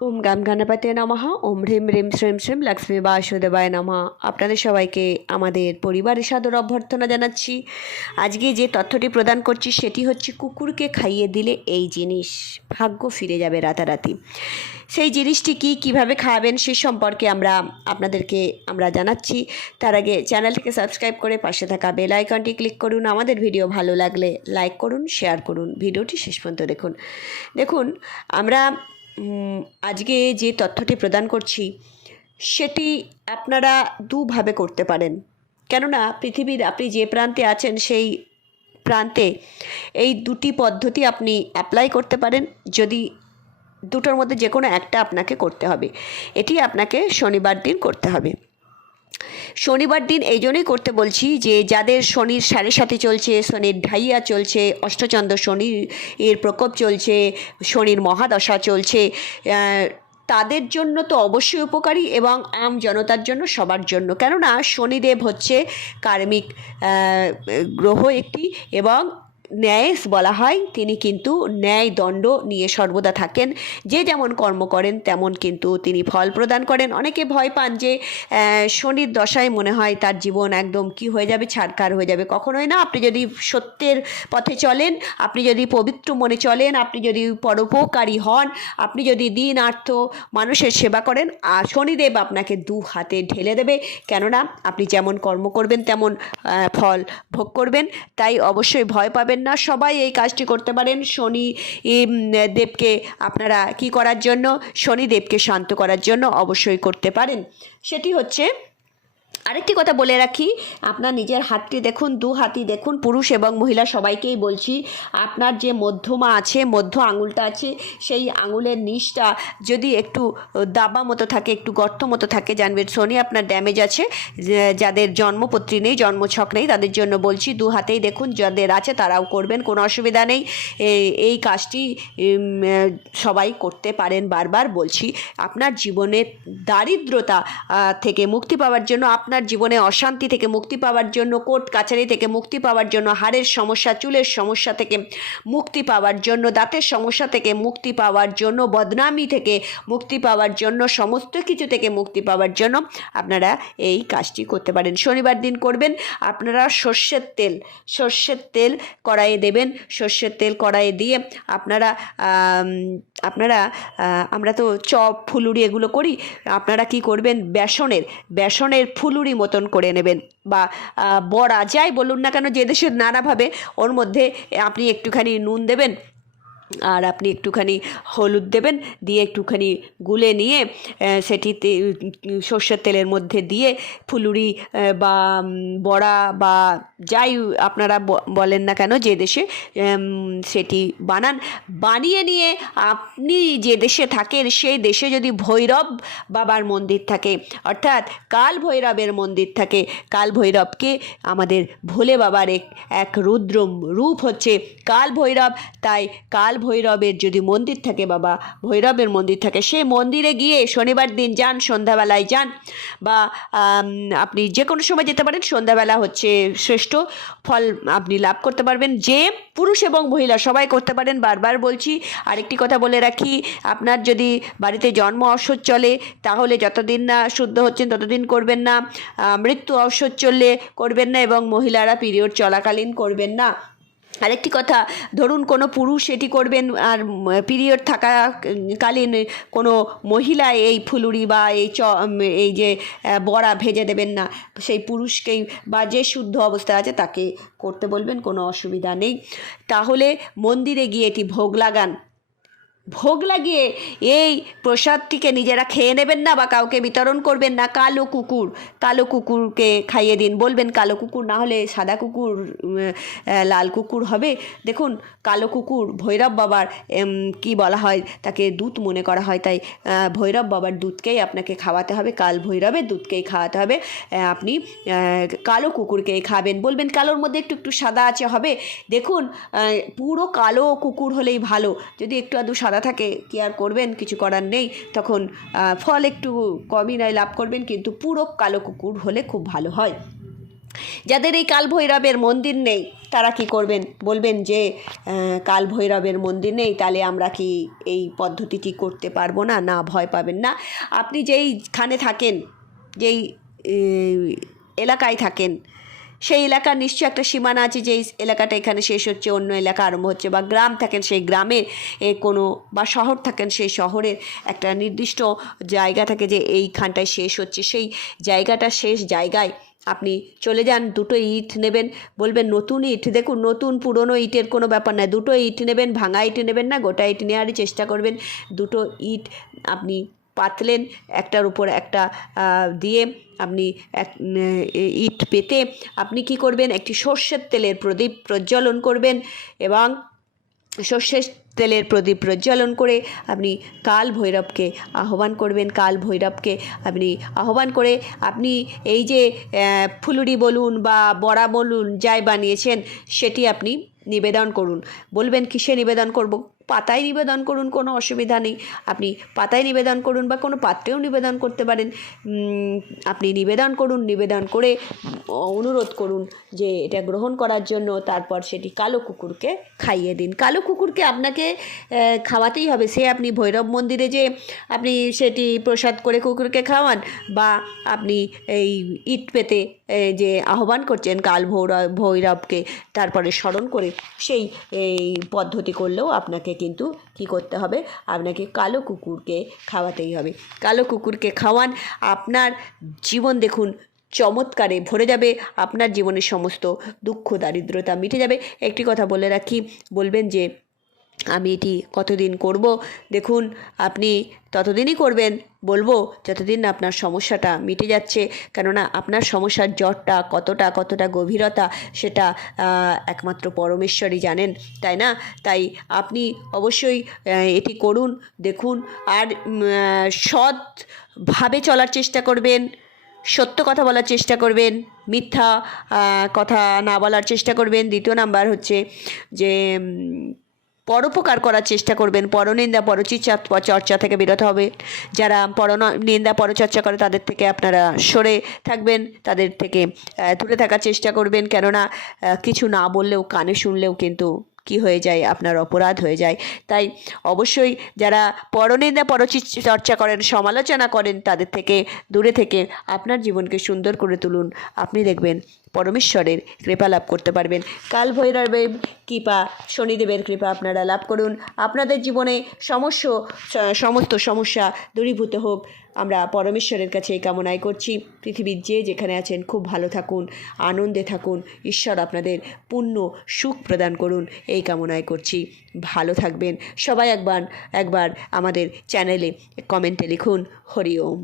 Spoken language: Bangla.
ওম গাম গণপতে নমঃ ওম হ্রিম হ্রিম শ্রীম শ্রীম লক্ষ্মী বাসুদেবায় নমঃ আপনাদের সবাইকে আমাদের পরিবারের সাদর অভ্যর্থনা জানাচ্ছি। আজকে যে তথ্যটি প্রদান করছি সেটি হচ্ছে, কুকুরকে খাইয়ে দিলে এই জিনিস ভাগ্য ফিরে যাবে রাতারাতি। সেই জিনিসটি কি কীভাবে খাওয়াবেন সে সম্পর্কে আমরা আপনাদেরকে আমরা জানাচ্ছি। তার আগে চ্যানেলটিকে সাবস্ক্রাইব করে পাশে থাকা বেল আইকনটি ক্লিক করুন। আমাদের ভিডিও ভালো লাগলে লাইক করুন, শেয়ার করুন। ভিডিওটি শেষ পর্যন্ত দেখুন। দেখুন, আমরা আজকে যে তথ্যটি প্রদান করছি, সেটি আপনারা দুভাবে করতে পারেন। কেননা, পৃথিবীর আপনি যে প্রান্তে আছেন, সেই প্রান্তে এই দুটি পদ্ধতি আপনি অ্যাপ্লাই করতে পারেন। যদি দুটোর মধ্যে যে কোনো একটা আপনাকে করতে হবে। এটি আপনাকে শনিবার দিন করতে হবে। শনিবার দিন এই জন্যই করতে বলছি যে, যাদের শনির সাড়ে সাথে চলছে, শনির ঢাইয়া চলছে, অষ্টচন্দ্র শনির এর প্রকোপ চলছে, শনির মহাদশা চলছে তাদের জন্য তো অবশ্যই উপকারী এবং আম জনতার জন্য সবার জন্য। কেননা শনিদেব হচ্ছে কার্মিক গ্রহ একটি এবং ন্যায়েস বলা হয়, তিনি কিন্তু ন্যায় দণ্ড নিয়ে সর্বদা থাকেন। যে যেমন কর্ম করেন, তেমন কিন্তু তিনি ফল প্রদান করেন। অনেকে ভয় পান যে শনির দশায় মনে হয় তার জীবন একদম কি হয়ে যাবে ছাড়কার হয়ে যাবে। কখনোই না। আপনি যদি সত্যের পথে চলেন, আপনি যদি পবিত্র মনে চলেন, আপনি যদি পরোপকারী হন, আপনি যদি দিন আর্থ মানুষের সেবা করেন আর শনিদেব আপনাকে দু হাতে ঢেলে দেবে। কেননা, আপনি যেমন কর্ম করবেন, তেমন ফল ভোগ করবেন। তাই অবশ্যই ভয় পাবেন না, সবাই এই কাজটি করতে পারেন। শনি দেবকে আপনারা কি করার জন্য? শনিদেবকে শান্ত করার জন্য অবশ্যই করতে পারেন। সেটি হচ্ছে আরেকটি কথা বলে রাখি, আপনার নিজের হাতটি দেখুন, দু হাতি দেখুন, পুরুষ এবং মহিলা সবাইকেই বলছি, আপনার যে মধ্যমা আছে, মধ্য আঙুলটা আছে, সেই আঙুলের নিচটা যদি একটু দাবা মতো থাকে, একটু গর্ত মতো থাকে, জানবেন শনি আপনার ড্যামেজ আছে যাদের জন্মপত্রী নেই, জন্মছক নেই, তাদের জন্য বলছি, দু হাতেই দেখুন, যাদের আছে তারাও করবেন, কোনো অসুবিধা নেই এই- কাজটি সবাই করতে পারেন বারবার বলছি, আপনার জীবনে দারিদ্রতা থেকে মুক্তি পাওয়ার জন্য আপনার জীবনে অশান্তি থেকে মুক্তি পাওয়ার জন্য, কোর্ট কাছারি থেকে মুক্তি পাওয়ার জন্য, হাড়ের সমস্যা, চুলের সমস্যা থেকে মুক্তি পাওয়ার জন্য, দাঁতের সমস্যা থেকে মুক্তি পাওয়ার জন্য, বদনামি থেকে মুক্তি পাওয়ার জন্য, সমস্ত কিছু থেকে মুক্তি পাওয়ার জন্য আপনারা এই কাজটি করতে পারেন। শনিবার দিন করবেন, আপনারা সর্ষের তেল সর্ষের তেল কড়াইয়ে দেবেন, সর্ষের তেল কড়াইয়ে দিয়ে আপনারা আপনারা আমরা তো চপ, ফুলুরি এগুলো করি, আপনারা কি করবেন? বেসনের বেসনের ফুলুরি মতন করে নেবেন বা বড়া যাই বলুন না কেন, যে দেশের নানাভাবে ওর মধ্যে আপনি একটুখানি নুন দেবেন আর আপনি একটুখানি হলুদ দেবেন, দিয়ে একটুখানি গুলে নিয়ে সেটিতে সর্ষের তেলের মধ্যে দিয়ে ফুলুরি বা বড়া, বা যাই আপনারা বলেন না কেন যে দেশে সেটি বানান। বানিয়ে নিয়ে আপনি যে দেশে থাকেন, সেই দেশে যদি ভৈরব বাবার মন্দির থাকে, অর্থাৎ কাল ভৈরবের মন্দির থাকে, কাল ভৈরবকে আমাদের ভোলে বাবার এক এক রুদ্র রূপ হচ্ছে কাল ভৈরব, তাই কাল ভৈরবের যদি মন্দির থাকে বাবা, ভৈরবের মন্দির থাকে, সেই মন্দিরে গিয়ে শনিবার দিন যান, সন্ধ্যাবেলায় যান বা আপনি যে কোনো সময় যেতে পারেন, সন্ধ্যাবেলা হচ্ছে শ্রেষ্ঠ ফল আপনি লাভ করতে পারবেন। যে পুরুষ এবং মহিলা সবাই করতে পারেন, বারবার বলছি। আরেকটি কথা বলে রাখি, আপনার যদি বাড়িতে জন্ম ঔষধ চলে, তাহলে যতদিন না শুদ্ধ হচ্ছেন, ততদিন করবেন না। মৃত্যু ঔষধ চললে করবেন না এবং মহিলারা পিরিয়ড চলাকালীন করবেন না। আরেকটি কথা, ধরুন কোনো পুরুষ এটি করবেন আর পিরিয়ড থাকাকালীন কোনো মহিলা এই ফুলুরি বা এই চ, এই যে বড়া ভেজে দেবেন না। সেই পুরুষকেই বা যে শুদ্ধ অবস্থায় আছে তাকে করতে বলবেন, কোনো অসুবিধা নেই। তাহলে মন্দিরে গিয়ে এটি ভোগ লাগান। ভোগ লাগিয়ে এই প্রসাদটিকে নিজেরা খেয়ে নেবেন না বা কাউকে বিতরণ করবেন না। কালো কুকুর, কালো কুকুরকে খাইয়ে দিন। বলবেন, কালো কুকুর, না হলে সাদা কুকুর লাল কুকুর হবে। দেখুন, কালো কুকুর ভৈরব বাবার কি বলা হয়, তাকে দুধ মনে করা হয়। তাই ভৈরব বাবার দুধকেই আপনাকে খাওয়াতে হবে। কাল ভৈরবের দুধকেই খাওয়াতে হবে। আপনি কালো কুকুরকেই খাবেন। বলবেন, কালোর মধ্যে একটু একটু সাদা আছে, হবে। দেখুন পুরো কালো কুকুর হলেই ভালো। যদি একটু আধটু সাদা থাকে, কি আর করবেন? কিছু করার নেই। তখন ফল একটু কমই নয়, লাভ করবেন, কিন্তু পুরো কালো কুকুর হলে খুব ভালো হয়। যাদের এই কাল ভৈরবের মন্দির নেই, তারা কি করবেন? বলবেন যে কাল ভৈরবের মন্দির নেই, তাহলে আমরা কি এই পদ্ধতিটি করতে পারব না? না, ভয় পাবেন না। আপনি যেইখানে থাকেন, যেই এলাকায় থাকেন সেই এলাকার নিশ্চয়ই একটা সীমানা আছে যে এই এলাকাটা এখানে শেষ হচ্ছে, অন্য এলাকা আরম্ভ হচ্ছে, বা গ্রাম থাকেন সেই গ্রামের এ কোনো, বা শহর থাকেন সেই শহরের একটা নির্দিষ্ট জায়গা থাকে যে এইখানটায় শেষ হচ্ছে। সেই জায়গাটা শেষ জায়গায় আপনি চলে যান, দুটো ইট নেবেন, বলবেন নতুন ইট, দেখুন নতুন পুরনো ইটের কোনো ব্যাপার না, দুটো ইট নেবেন, ভাঙা ইট নেবেন না, গোটা ইট নেওয়ারই চেষ্টা করবেন, দুটো ইট আপনি পাতলেন একটার উপর একটা দিয়ে আপনি এক ইট পেতে আপনি কি করবেন? একটি সর্ষের তেলের প্রদীপ প্রজ্বলন করবেন এবং সর্ষের তেলের প্রদীপ প্রজ্বলন করে আপনি কাল ভৈরবকে আহ্বান করবেন। কাল ভৈরবকে আপনি আহ্বান করে আপনি এই যে ফুলুরি বলুন বা বড়া বলুন, যাই বানিয়েছেন, সেটি আপনি নিবেদন করুন। বলবেন, কিসে নিবেদন করব? পাতায় নিবেদন করুন, কোনো অসুবিধা নেই। আপনি পাতায় নিবেদন করুন বা কোনো পাত্রেও নিবেদন করতে পারেন। আপনি নিবেদন করুন, নিবেদন করে অনুরোধ করুন যে এটা গ্রহণ করার জন্য, তারপর সেটি কালো কুকুরকে খাইয়ে দিন। কালো কুকুরকে আপনাকে খাওয়াতেই হবে। সে আপনি ভৈরব মন্দিরে যে আপনি সেটি প্রসাদ করে কুকুরকে খাওয়ান বা আপনি এই ইট পেতে যে আহ্বান করছেন কাল ভৈরব ভৈরবকে, তারপরে স্মরণ করে সেই, এই পদ্ধতি করলেও আপনাকে কিন্তু কি করতে হবে? আপনাকে কালো কুকুরকে খাওয়াতেই হবে। কালো কুকুরকে খাওয়ান, আপনার জীবন দেখুন চমৎকারে ভরে যাবে, আপনার জীবনের সমস্ত দুঃখ, দারিদ্রতা মিটে যাবে। একটি কথা বলে রাখি, বলবেন যে আমি এটি কতদিন করব? দেখুন, আপনি ততদিনই করবেন। বলব যতদিন না আপনার সমস্যাটা মিটে যাচ্ছে। কেননা আপনার সমস্যার জ্বরটা কতটা কতটা গভীরতা সেটা একমাত্র পরমেশ্বরই জানেন, তাই না? তাই আপনি অবশ্যই এটি করুন, দেখুন, আর সৎভাবে চলার চেষ্টা করবেন, সত্য কথা বলার চেষ্টা করবেন, মিথ্যা কথা না বলার চেষ্টা করবেন। দ্বিতীয় নাম্বার হচ্ছে যে পরোপকার করার চেষ্টা করবেন। পরনিন্দা পরচর্চা চর্চা থেকে বিরত হবে। যারা পর নিন্দা, পরচর্চা করে তাদের থেকে আপনারা সরে থাকবেন, তাদের থেকে দূরে থাকার চেষ্টা করবেন। কেননা কিছু না বললেও, কানে শুনলেও কিন্তু কি হয়ে যায়? আপনার অপরাধ হয়ে যায়। তাই অবশ্যই যারা পরনিন্দা পরচি চর্চা করেন, সমালোচনা করেন, তাদের থেকে দূরে থেকে আপনার জীবনকে সুন্দর করে তুলুন। আপনি দেখবেন পরমেশ্বরের কৃপা লাভ করতে পারবেন। কাল ভৈরবের কৃপা, শনিদেবের কৃপা আপনারা লাভ করুন। আপনাদের জীবনে সমস্য সমস্ত সমস্যা দূরীভূত হোক। আমরা পরমেশ্বরের কাছে এই কামনাই করছি। পৃথিবীর যে যেখানে আছেন, খুব ভালো থাকুন, আনন্দে থাকুন। ঈশ্বর আপনাদের পূর্ণ সুখ প্রদান করুন। এই কামনাই করছি। ভালো থাকবেন। সবাই একবার একবার আমাদের চ্যানেলে কমেন্টে লিখুন, হরি ওম।